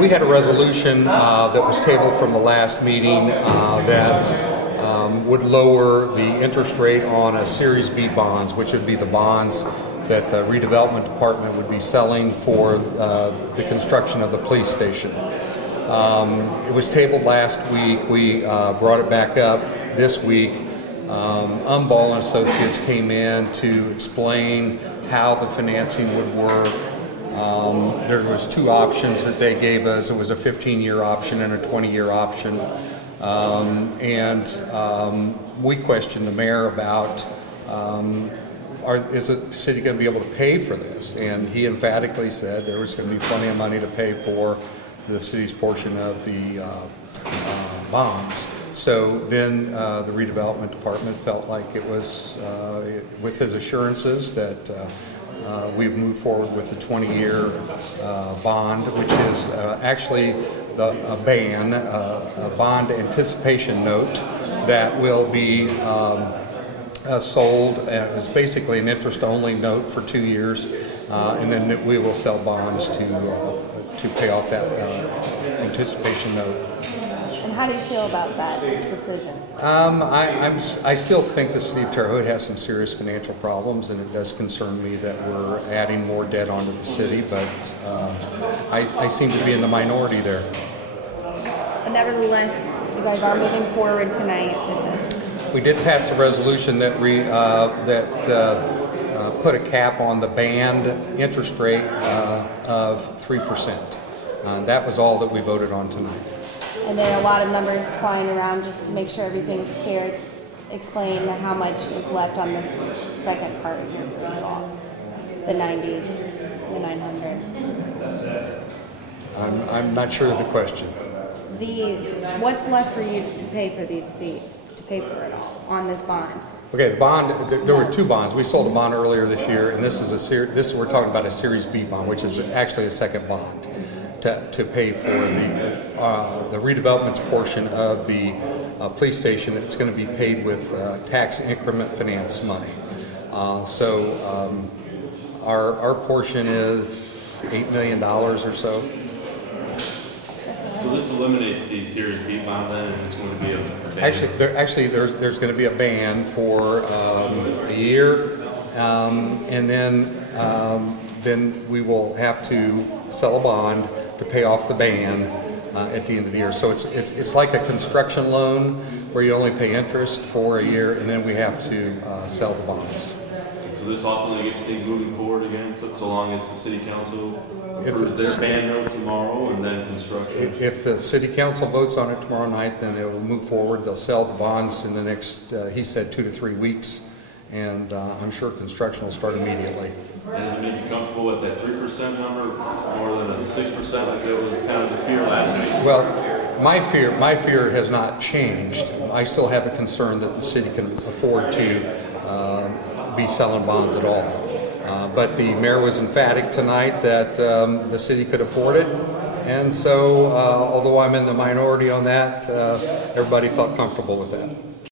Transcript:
We had a resolution that was tabled from the last meeting that would lower the interest rate on a Series B bonds, which would be the bonds that the Redevelopment Department would be selling for the construction of the police station. It was tabled last week. We brought it back up this week. Umball and Associates came in to explain how the financing would work. There was two options that they gave us. It was a 15-year option and a 20-year option. We questioned the mayor about is the city going to be able to pay for this? And he emphatically said there was going to be plenty of money to pay for the city's portion of the bonds. So then the redevelopment department felt like it was, with his assurances, that we've moved forward with the 20-year bond, which is actually a bond anticipation note that will be sold as basically an interest-only note for 2 years, and then we will sell bonds to pay off that anticipation note. And how do you feel about that decision? I still think the city of Terre Haute has some serious financial problems, and it does concern me that we're adding more debt onto the city, but I seem to be in the minority there. But nevertheless, you guys are moving forward tonight with this. We did pass a resolution that put a cap on the band interest rate of 3%. That was all that we voted on tonight. And there are a lot of numbers flying around just to make sure everything's clear. Explain how much is left on this second part of the law, the 90, the 900. I'm not sure of the question. What's left for you to pay for these fees, to pay for it all on this bond? Okay, the bond. There were two bonds. We sold a bond earlier this year, and this is we're talking about a Series B bond, which is actually a second bond to pay for the redevelopment's portion of the police station. It's going to be paid with tax increment finance money. So our portion is $8 million or so. So this eliminates the Series B bond then, and it's going to be a ban? There's going to be a ban for a year, and then we will have to sell a bond to pay off the ban at the end of the year. So it's like a construction loan where you only pay interest for a year, and then we have to sell the bonds. So this ultimately gets things moving forward again, so long as the city council approves their ban note tomorrow and then construction? If the city council votes on it tomorrow night, then it will move forward. They'll sell the bonds in the next, he said, 2 to 3 weeks, and I'm sure construction will start immediately. And does it make you comfortable with that 3% number more than a 6% like that was kind of the fear last week? Well, my fear has not changed. I still have a concern that the city can afford to be selling bonds at all. But the mayor was emphatic tonight that the city could afford it, and so although I'm in the minority on that, everybody felt comfortable with that.